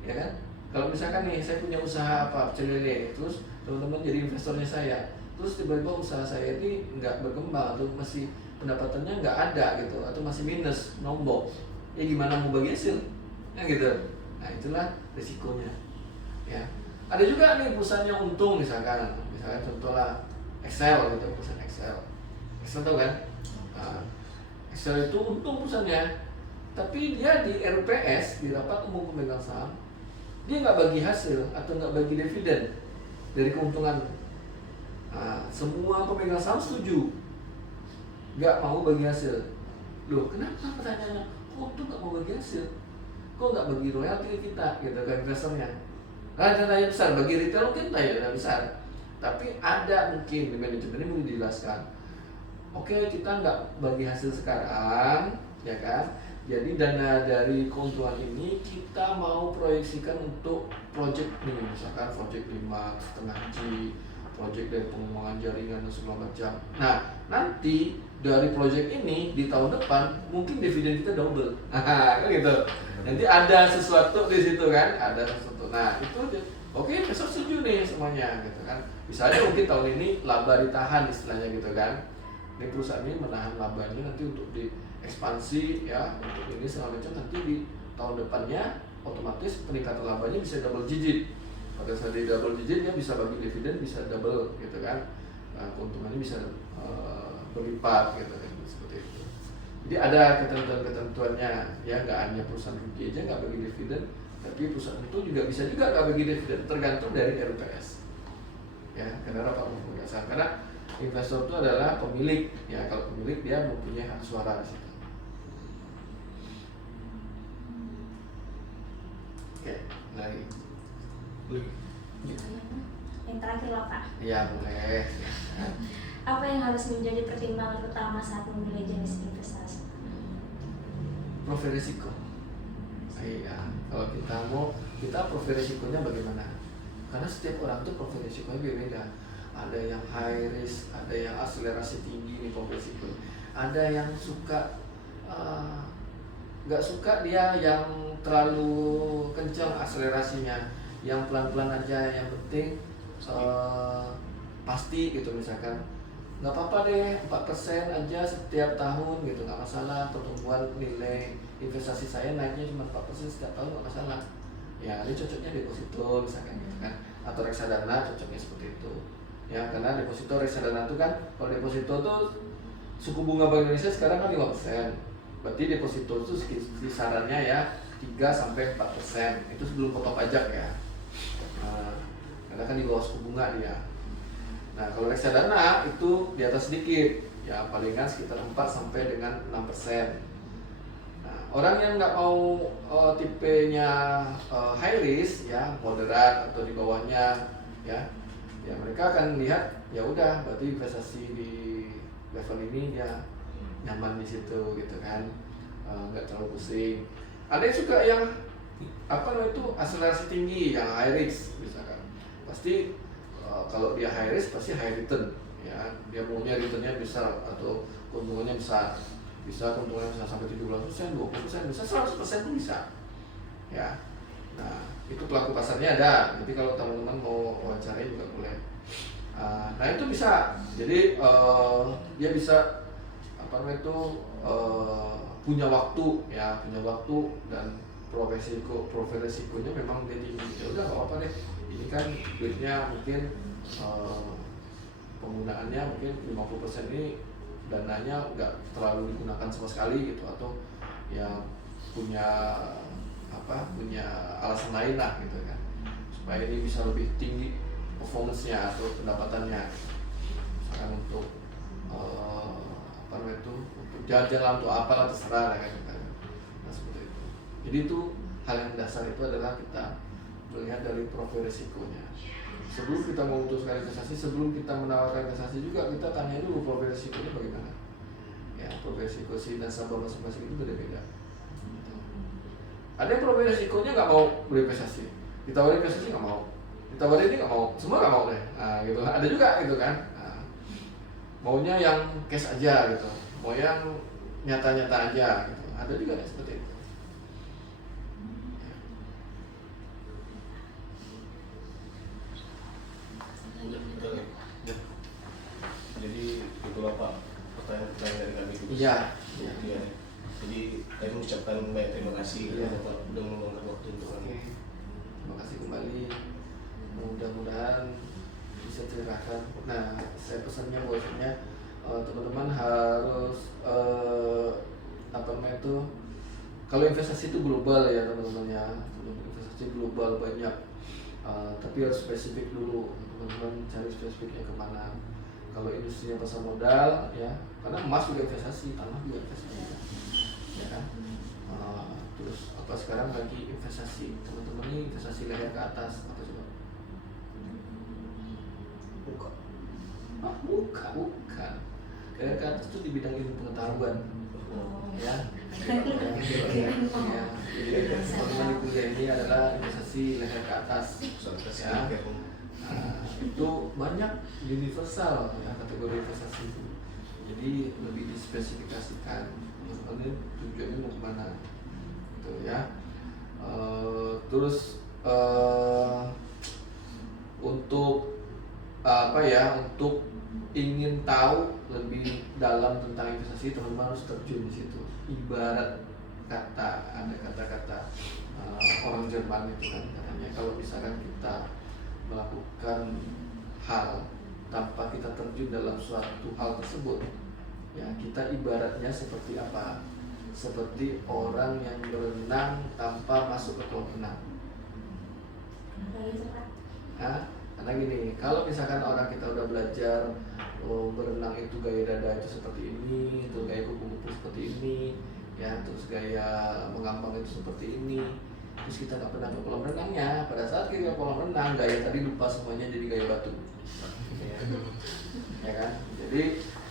Ya kan? Kalau misalkan nih saya punya usaha apa ini, terus teman-teman jadi investornya saya, terus tiba-tiba usaha saya ini nggak berkembang atau masih pendapatannya nggak ada gitu, atau masih minus, nombok, ya gimana mau bagi hasil? Ya gitu. Nah itulah risikonya. Ya. Ada juga nih perusahaan yang untung, misalkan contoh lah Excel gitu, perusahaan Excel tahu kan? Nah, Excel itu untung perusahaannya, tapi dia di RUPS, di rapat umum pemegang saham, dia nggak bagi hasil atau nggak bagi dividen dari keuntungan. Nah, semua pemegang saham setuju, nggak mau bagi hasil. Loh, kenapa pertanyaannya? Kok tuh nggak mau bagi hasil? Kok nggak bagi royalti kita, gitu kan investornya? Nah, dananya besar, bagi retail mungkin dana besar, tapi ada mungkin di manajemennya mungkin dijelaskan. Oke, kita nggak bagi hasil sekarang, ya kan? Jadi dana dari keuntungan ini kita mau proyeksikan untuk project nih, misalkan project 5,5G, project dari pengembangan jaringan dan segala macam. Nah, nanti dari project ini di tahun depan mungkin dividen kita double. Kan gitu. Nanti ada sesuatu di situ kan, ada sesuatu. Nah, itu oke, besok setuju nih semuanya gitu kan. Misalnya mungkin tahun ini laba ditahan istilahnya gitu kan. Ini perusahaan ini menahan labanya nanti untuk diekspansi ya, untuk ini segala macam, nanti di tahun depannya otomatis peningkatan labanya bisa double digit. Pada saat di double digit dia bisa bagi dividen bisa double gitu kan. Nah, keuntungannya bisa berlipat gitu kan, seperti itu. Jadi ada ketentuan-ketentuannya, ya nggak hanya perusahaan rugi aja nggak bagi dividen, tapi perusahaan itu juga bisa juga nggak bagi dividen, tergantung dari RUPS. Ya, karena rapat umum pemegang. Karena investor itu adalah pemilik, ya kalau pemilik dia mempunyai hak suara di situ. Oke, lagi. Yang terakhir lah Pak. Ya boleh. Apa yang harus menjadi pertimbangan utama saat memilih jenis investasi? Profil risiko. Iya, kalau kita profil risikonya bagaimana? Karena setiap orang tuh profil risikonya beda. Ada yang high risk, ada yang akselerasi tinggi nih profil risiko. Ada yang suka nggak suka dia yang terlalu kencang akselerasinya, yang pelan-pelan aja, yang penting pasti gitu. Misalkan nggak apa-apa deh 4% aja setiap tahun gitu, nggak masalah, pertumbuhan nilai investasi saya naiknya cuma 4% setiap tahun nggak masalah. Ya ini cocoknya deposito misalkan gitu kan, atau reksadana cocoknya seperti itu ya, karena deposito reksadana itu kan, kalau deposito tuh suku bunga Bank Indonesia sekarang kan 5%, berarti deposito itu kisarannya ya 3-4%, itu sebelum potong pajak ya. Nah, karena kan di bawah suku bunga dia. Nah kalau reksadana itu di atas sedikit, ya palingan sekitar 4 sampai dengan 6%. Nah orang yang nggak mau tipenya high risk ya, moderat atau di bawahnya ya mereka akan lihat ya udah berarti investasi di level ini dia nyaman di situ gitu kan, nggak terlalu pusing. Ada yang suka yang itu akselerasi tinggi, yang high risk misalkan, pasti kalau dia high risk pasti high return ya, dia maunya returnnya besar atau keuntungannya besar, bisa keuntungannya bisa sampai 17%, 20%, bisa 100% pun bisa ya. Nah itu pelaku pasarnya ada, jadi kalau teman-teman mau wawancarai juga boleh. Nah itu bisa, jadi dia bisa punya waktu ya, dan profil risikonya memang dia tinggi. Ya udah nggak apa-apa deh, ini kan duitnya mungkin penggunaannya mungkin 50% ini dananya nggak terlalu digunakan sama sekali gitu, atau ya punya alasan lain lah gitu kan, supaya ini bisa lebih tinggi performance-nya atau pendapatannya, misalkan untuk untuk jalan-jalan untuk apa lah terserah lah kan. Nah seperti itu. Jadi itu hal yang dasar itu adalah kita melihat dari profil risikonya. Sebelum kita memutuskan investasi, sebelum kita menawarkan investasi juga kita tanya dulu profil risikonya bagaimana. Ya profil risiko si nasabah masing-masing itu beda-beda. Ada yang profil risikonya nggak mau berinvestasi, ditawarin investasi nggak mau, ditawarin ini nggak mau, semua nggak mau deh. Nah gitu, ada juga gitu kan. Nah, maunya yang cash aja gitu, mau yang nyata-nyata aja gitu, ada juga yang seperti itu. Jadi itulah Pak pertanyaan dari kami. Iya. Jadi kami mengucapkan banyak terima kasih Bapak sudah meluangkan waktu untuk kami. Terima kasih kembali. Mudah-mudahan bisa ceritakan. Nah, saya pesannya bahwasanya teman-teman harus kalau investasi itu global ya teman-teman ya. Investasi global banyak, tapi harus spesifik dulu. Teman-teman cari spesifiknya kemana. Kalau industrinya pasar modal ya, karena emas juga investasi, tanah juga investasi ya kan. Terus apa sekarang lagi investasi teman-teman ini, investasi leher ke atas apa coba? Bukan. Leher ke atas itu di bidang ilmu pengetahuan ya. Jadi teman-teman di kuliah ini adalah investasi leher ke atas ya. Itu banyak universal ya kategori investasi itu, jadi lebih dispesifikasikan teman-teman tujuannya mau kemana gitu ya. Terus untuk untuk ingin tahu lebih dalam tentang investasi, teman-teman harus terjun di situ. Ibarat ada kata-kata orang Jerman itu kan katanya, kalau misalkan kita melakukan hal tanpa kita terjun dalam suatu hal tersebut, Ya, kita ibaratnya seperti apa? Seperti orang yang berenang tanpa masuk ke kolam renang. Kenapa gitu Pak? Nah, karena gini, kalau misalkan orang kita udah belajar berenang itu gaya dada itu seperti ini, itu gaya kupu-kupu seperti ini, ya, terus gaya mengambang itu seperti ini, terus kita nggak pernah ke kolam renangnya. Pada saat kita ke kolam renang, gaya tadi lupa semuanya jadi gaya batu, ya kan? Jadi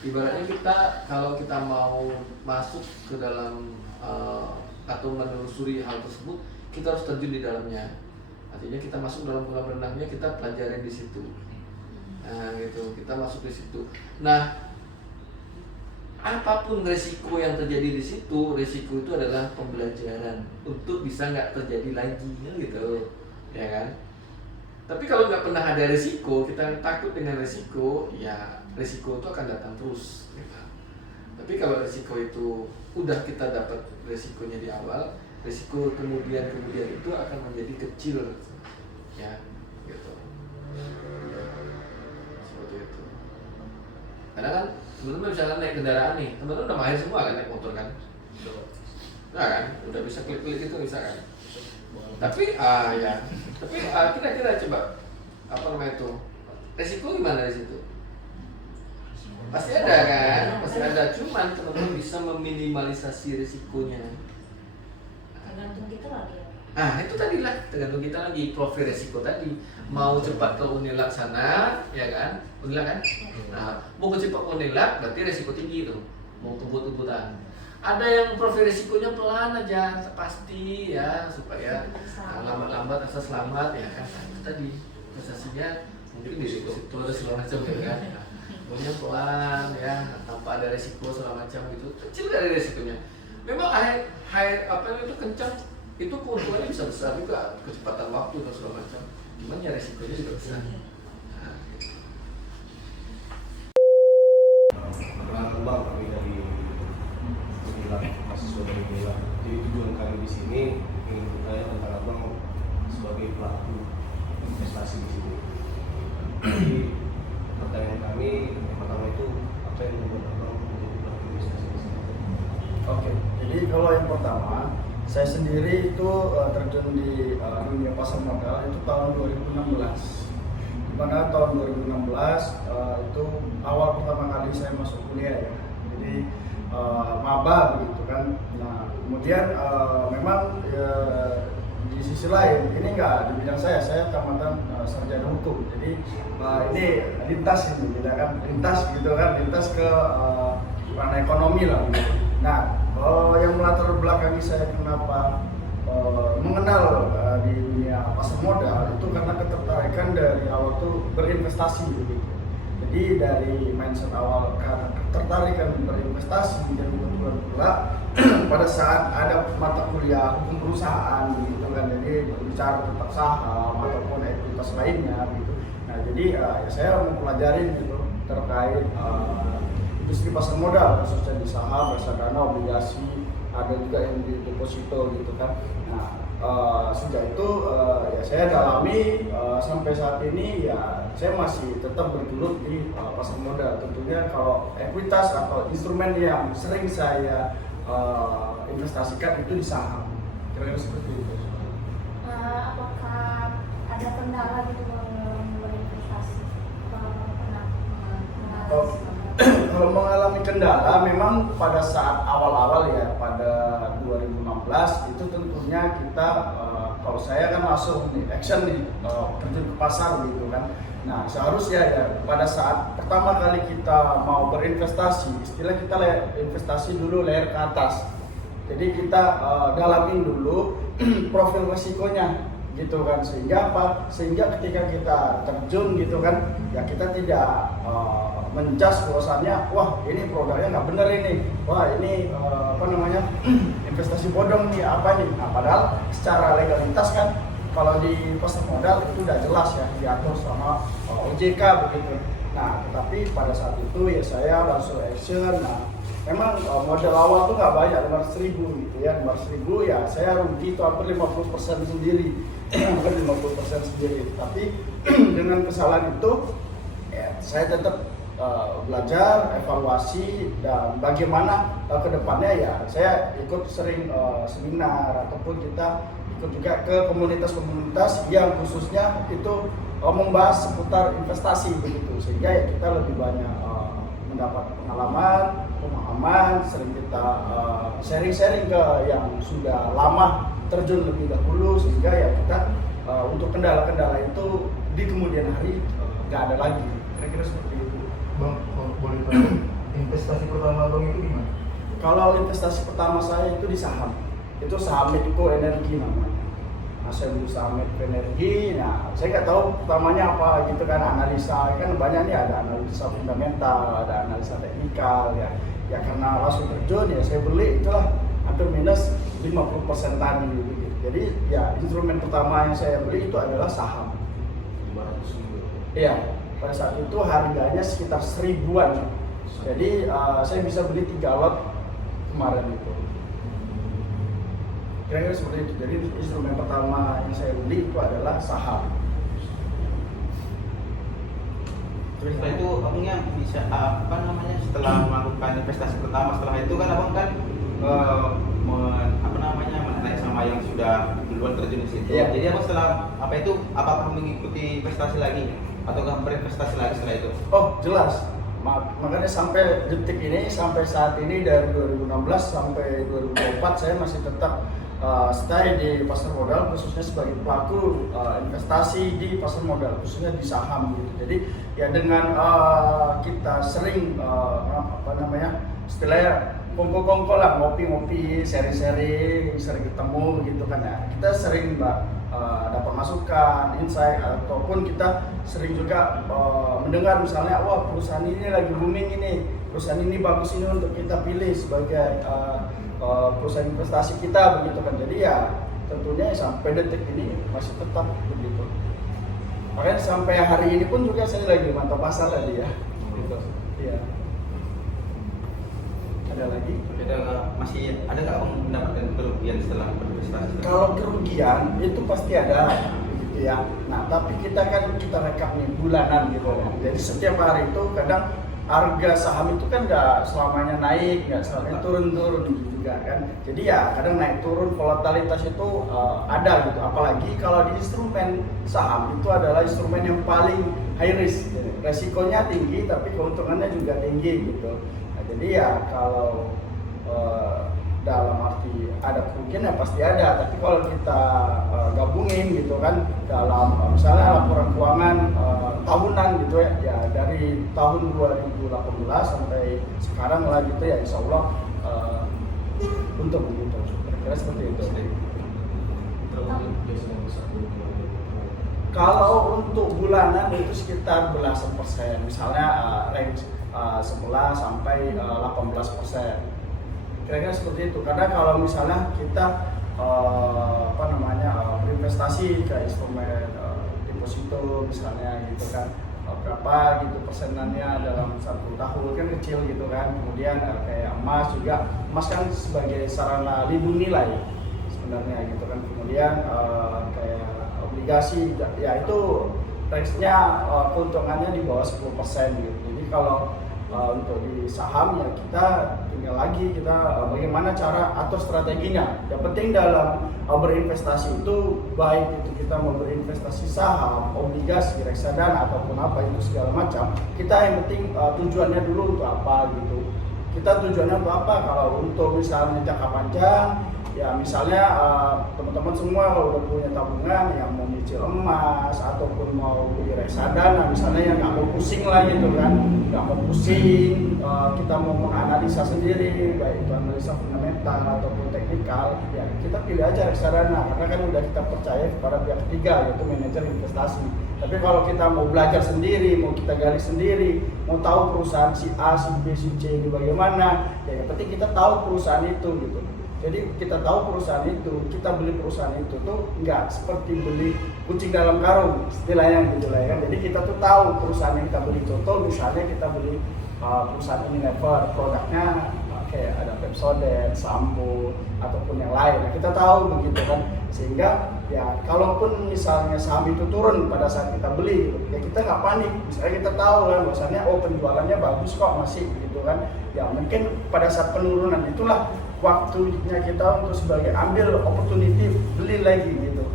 ibaratnya kita kalau kita mau masuk ke dalam atau menelusuri hal tersebut, kita harus terjun di dalamnya. Artinya kita masuk dalam kolam renangnya, kita pelajarin di situ. Nah, gitu, kita masuk di situ. Nah, apapun resiko yang terjadi di situ, resiko itu adalah pembelajaran untuk bisa nggak terjadi lagi, gitu, ya kan? Tapi kalau nggak pernah ada resiko, kita takut dengan resiko, ya resiko itu akan datang terus. Gitu. Tapi kalau resiko itu udah kita dapat resikonya di awal, resiko kemudian itu akan menjadi kecil, ya, gitu. Seperti itu. Karena kan teman-teman misalnya naik kendaraan nih, teman-teman udah mahir semua kan naik motor kan? Nah kan, udah bisa klik-klik itu bisa kan? Tapi kira-kira coba apa namanya itu? Resiko gimana di situ? Pasti ada kan? Pasti ada, cuman teman-teman bisa meminimalisasi resikonya. Tergantung kita lagi ya. Nah itu tadi lah, tergantung kita lagi profil resiko tadi. Mau cepat ke Unilak sana, ya kan? Unilak kan? Nah, mau cepat ke Unilak berarti resiko tinggi tuh. Mau kebut-kebutan. Ada yang profil resikonya pelan aja, pasti ya, supaya lambat-lambat asal selamat ya kan. Nah, itu tadi prestasinya mungkin di situ ada segala macam gitu kan. Pokoknya pelan ya, tanpa ada resiko segala macam gitu. Kecil dari resikonya. Memang itu kencang, itu keuntungannya bisa besar juga, kecepatan waktu dan segala macam. Cuman ya resikonya juga besar. Nah, gitu. Perkenalkan Bang, kami dari Unilak, mahasiswa dari Unilak. Jadi tujuan kami di sini ingin bertanya tentang Abang sebagai pelaku investasi di sini. Jadi pertanyaan kami yang pertama itu apa yang membuat Abang menjadi pelaku investasi di sini? Oke, jadi kalau yang pertama, saya sendiri itu terjun di dunia pasar modal itu tahun 2016. Di mana tahun 2016 itu awal pertama kali saya masuk kuliah ya. Jadi maba begitu kan. Nah, kemudian memang di sisi lain ini enggak di bidang saya tamatan sarjana hukum. Jadi ini lintas ini beda kan, lintas ke ranah ekonomi lah gitu. Nah, yang melatar belakangi saya kenapa mengenal di dunia pasar modal itu karena ketertarikan dari awal tuh berinvestasi gitu. Jadi dari mindset awal karena ketertarikan berinvestasi dan kebetulan pula pada saat ada mata kuliah hukum perusahaan gitu kan, jadi berbicara tentang saham ataupun ekuitas lainnya gitu. Nah, jadi ya saya mempelajari gitu terkait industri pasar modal, khususnya di saham, reksadana, obligasi, ada juga yang di deposito gitu kan. Nah, sejak itu ya saya dalami sampai saat ini ya saya masih tetap bergelut di pasar modal. Tentunya kalau ekuitas atau instrumen yang sering saya investasikan itu di saham. Kira-kira seperti itu. Apakah ada kendala gitu berinvestasi? Apakah pernah mengalami? Kalau mengalami kendala memang pada saat awal-awal ya pada 2016 itu tentunya kita kalau saya kan langsung nih action nih terjun ke pasar gitu kan. Nah, seharusnya ya pada saat pertama kali kita mau berinvestasi, istilah kita investasi dulu layer ke atas. Jadi kita dalamin dulu profil resikonya gitu kan, sehingga apa? Sehingga ketika kita terjun gitu kan, ya kita tidak menjas bahwasannya wah ini produknya nggak bener ini, wah ini investasi bodong nih apa nih. Nah, padahal secara legalitas kan kalau di pasar modal itu udah jelas ya diatur sama OJK begitu. Nah, tetapi pada saat itu ya saya langsung action. Nah, memang modal awal tuh nggak banyak, 500.000 gitu ya, 500.000 ya saya rugi itu hampir 50% sendiri, hampir 50% sendiri. Tapi dengan kesalahan itu ya saya tetap belajar, evaluasi, dan bagaimana kedepannya ya saya ikut sering seminar ataupun kita ikut juga ke komunitas-komunitas yang khususnya itu membahas seputar investasi begitu, sehingga ya kita lebih banyak mendapat pengalaman, pemahaman, sering kita sharing-sharing ke yang sudah lama terjun lebih dahulu, sehingga ya kita untuk kendala-kendala itu di kemudian hari nggak ada lagi. Kira-kira seperti itu. Bang, boleh tahu investasi pertama Bang itu gimana? Kalau investasi pertama saya itu di saham. Itu saham Medco Energi namanya. Nah, saya beli saham Medco Energi. Nah, saya nggak tahu pertamanya apa gitu kan, analisa kan banyak nih, ada analisa fundamental, ada analisa teknikal ya. Ya karena langsung terjun ya saya beli itulah hampir minus 50% tadi gitu. Jadi ya instrumen pertama yang saya beli itu adalah saham. 500 ribu. Iya, pada saat itu harganya sekitar 1000-an. Jadi saya bisa beli 3 lot kemarin itu. Kira-kira seperti itu. Jadi instrumen pertama yang saya beli itu adalah saham. Terus setelah itu abangnya bisa apa namanya, setelah melakukan investasi pertama, setelah itu kan abang kan menaik sama yang sudah duluan terjun di situ. Iya. Jadi abang setelah apa itu, apakah mengikuti investasi lagi ataukah berinvestasi lagi setelah itu? Oh jelas. Makanya sampai detik ini, sampai saat ini dari 2016 sampai 2024 saya masih tetap stay di pasar modal, khususnya sebagai pelaku investasi di pasar modal, khususnya di saham gitu. Jadi ya dengan kita sering istilahnya kongko-kongko lah, ngopi-ngopi, seri-seri, sering ketemu gitu kan ya. Kita sering dapat masukan, insight, ataupun kita sering juga mendengar misalnya, wah perusahaan ini lagi booming ini, perusahaan ini bagus ini untuk kita pilih sebagai perusahaan investasi kita begitu kan. Jadi ya tentunya sampai detik ini masih tetap begitu. Makanya sampai hari ini pun juga saya lagi mantau pasar tadi ya. Gitu. Iya. Ada lagi? Masih ada nggak abang mendapatkan kerugian setelah berinvestasi? Kalau kerugian itu pasti ada gitu ya. Nah tapi kita rekap nih bulanan gitu kan. Jadi setiap hari itu kadang harga saham itu kan nggak selamanya naik, nggak selamanya turun-turun juga kan. Jadi ya kadang naik turun, volatilitas itu ada gitu. Apalagi kalau di instrumen saham itu adalah instrumen yang paling high risk. Resikonya tinggi tapi keuntungannya juga tinggi gitu. Nah, jadi ya kalau dalam arti ada kerugian ya pasti ada. Tapi kalau kita gabungin gitu kan dalam misalnya laporan keuangan tahunan gitu ya dari tahun 2018 sampai sekarang lah gitu ya, insya Allah untuk begitu. Kira-kira seperti itu. Kalau untuk bulanan itu sekitar belasan persen, misalnya range 11 sampai 18%. Kira-kira seperti itu. Karena kalau misalnya kita berinvestasi ke instrumen deposito misalnya gitu kan, berapa gitu persenannya dalam 1 tahun kan kecil gitu kan. Kemudian kayak emas juga, emas kan sebagai sarana lindung nilai sebenarnya gitu kan. Kemudian kayak obligasi ya itu range-nya keuntungannya di bawah 10% gitu. Jadi kalau untuk di saham ya kita tinggal lagi kita bagaimana cara atur strateginya. Yang penting dalam berinvestasi itu, baik itu kita mau berinvestasi saham, obligasi, reksadana ataupun apa itu segala macam, kita yang penting tujuannya dulu untuk apa gitu. Kita tujuannya untuk apa? Kalau untuk misalnya jangka panjang ya misalnya teman-teman semua kalau udah punya tabungan yang mau nyicil emas ataupun mau beli reksadana misalnya yang nggak mau pusing lah gitu kan, nggak mau pusing, kita mau menganalisa sendiri baik itu analisa fundamental ataupun teknikal ya kita pilih aja reksadana karena kan udah kita percaya kepada pihak ketiga yaitu manajer investasi. Tapi kalau kita mau belajar sendiri, mau kita gali sendiri, mau tahu perusahaan si A, si B, si C ini bagaimana ya yang penting kita tahu perusahaan itu gitu. Jadi kita tahu perusahaan itu, kita beli perusahaan itu tuh nggak seperti beli kucing dalam karung istilahnya gitu lah ya. Jadi kita tuh tahu perusahaan yang kita beli. Contoh misalnya kita beli perusahaan Unilever, produknya kayak ada Pepsodent, Sampo ataupun yang lain. Nah, kita tahu begitu kan, sehingga Ya, kalaupun misalnya saham itu turun pada saat kita beli, ya kita nggak panik. Misalnya kita tahu kan, bahwasannya penjualannya bagus kok masih gitu kan. Ya mungkin pada saat penurunan itulah waktunya kita untuk sebagai ambil opportunity beli lagi gitu.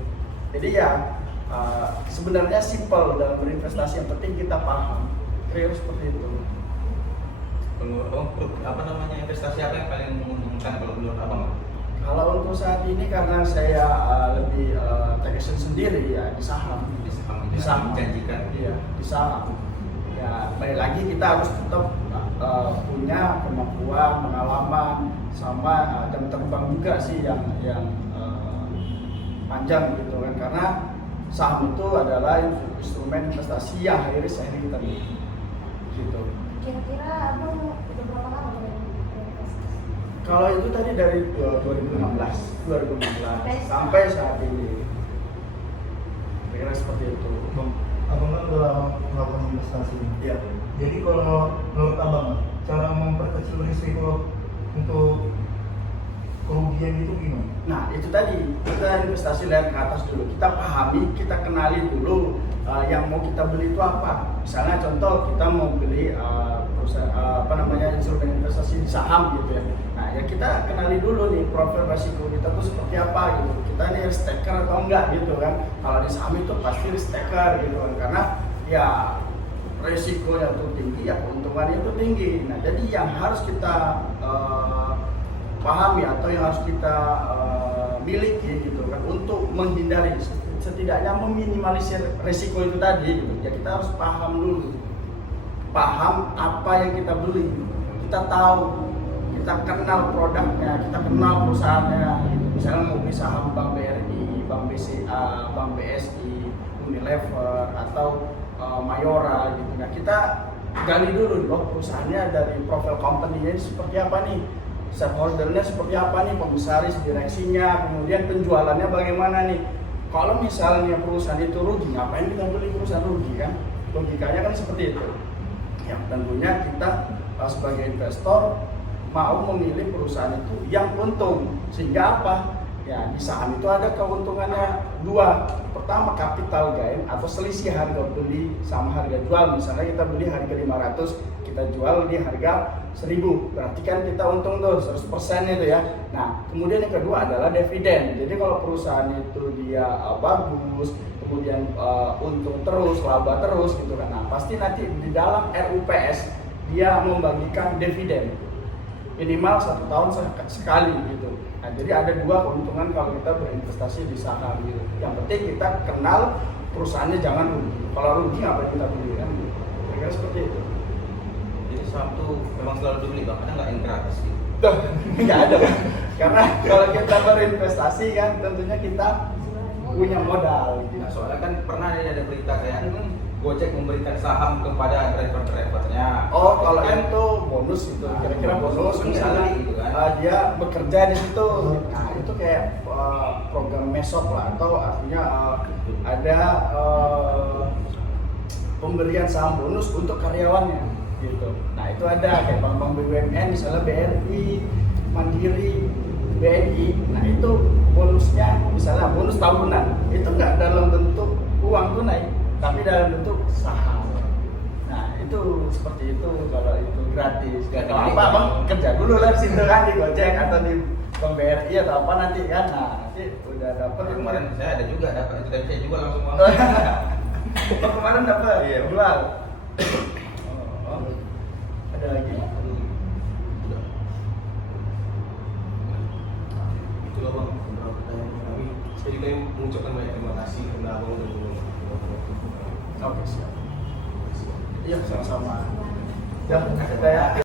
Jadi ya sebenarnya simple dalam berinvestasi, yang penting kita paham. Kira seperti itu. Menurut apa namanya, investasi apa yang paling menguntungkan kalau menurut abang? Kalau untuk saat ini karena saya lebih take action sendiri ya di saham. Di Di saham. menjanjikan. Iya, di saham. Ya, balik lagi kita harus tetap punya kemampuan, pengalaman, sama jam terbang juga sih yang panjang gitu kan, karena saham itu adalah instrumen investasi yang high risk high return gitu. Kira-kira abang udah berapa lama berinvestasi? Kalau itu tadi dari 2016 sampai saat ini, kira seperti itu. Abang kan udah lama melakukan investasi. Iya. Jadi kalau menurut abang, cara memperkecil risiko untuk kerugian itu gimana? Nah itu tadi, kita investasi lihat ke atas dulu, kita pahami, kita kenali dulu yang mau kita beli itu apa. Misalnya contoh kita mau beli instrumen investasi di saham gitu ya. Nah ya kita kenali dulu nih profil resiko kita tuh seperti apa gitu. Kita nih risk taker atau enggak gitu kan. Kalau di saham itu pasti risk taker gitu kan, karena ya resikonya tuh tinggi, ya keuntungannya itu tinggi. Nah jadi yang harus kita pahami atau yang harus kita miliki gitu kan, untuk menghindari, setidaknya meminimalisir resiko itu tadi gitu. Ya kita harus paham dulu, paham apa yang kita beli, kita tahu, kita kenal produknya, kita kenal perusahaannya gitu. Misalnya mau beli saham Bank BRI, Bank BCA, Bank BSI, Unilever atau Mayora gitu. Nah kita gali dulu loh perusahaannya dari profil company-nya seperti apa nih, shareholder-nya seperti apa nih, komisaris, direksinya, kemudian penjualannya bagaimana nih. Kalau misalnya perusahaan itu rugi, ngapain kita beli perusahaan rugi kan? Logikanya kan seperti itu. Ya tentunya kita sebagai investor mau memilih perusahaan itu yang untung. Sehingga apa? Ya di saham itu ada keuntungannya dua. Pertama capital gain atau selisih harga beli sama harga jual. Misalnya kita beli harga 500, kita jual di harga 1000, berarti kan kita untung tuh 100% itu ya. Nah kemudian yang kedua adalah dividen. Jadi kalau perusahaan itu dia bagus, kemudian untung terus, laba terus gitu kan, nah pasti nanti di dalam RUPS dia membagikan dividen minimal 1 tahun sekali gitu. Nah jadi ada dua keuntungan kalau kita berinvestasi di saham gitu. Yang penting kita kenal perusahaannya, jangan rugi. Kalau rugi ngapain kita beli kan? Kira-kira seperti itu. Jadi saham tuh memang selalu dibeli bang, ada nggak yang gratis gitu? Tuh, nggak ada bang. Karena kalau kita berinvestasi kan tentunya kita punya modal gitu. Nah, soalnya kan pernah ada berita kayak Gojek memberikan saham kepada driver-drivernya. Oh, kalau kan itu bonus itu, kira-kira bonus misalnya gitu kan. Dia bekerja di situ. Nah, itu kayak program mesop lah, atau artinya ada pemberian saham bonus untuk karyawannya gitu. Nah, itu ada kayak bank-bank BUMN misalnya BRI, Mandiri, BNI. Nah, itu bonusnya misalnya bonus tahunan. Itu nggak dalam bentuk uang tunai, tapi dalam bentuk saham. Nah itu seperti itu kalau itu gratis. Gak apa bang, kerja dulu lah di situ kan, di Gojek atau di Bank BRI atau apa nanti kan. Nah nanti udah dapat. Kemarin saya ada juga dapat, tidak bisa jual langsung uang. Oh, kemarin dapat Iya. jual. Oh. Ada lagi? Itulah bang beberapa pertanyaan kami. Saya juga mengucapkan banyak terima kasih karena abang udah Oke siap. Iya sama-sama. Ya, kita ya.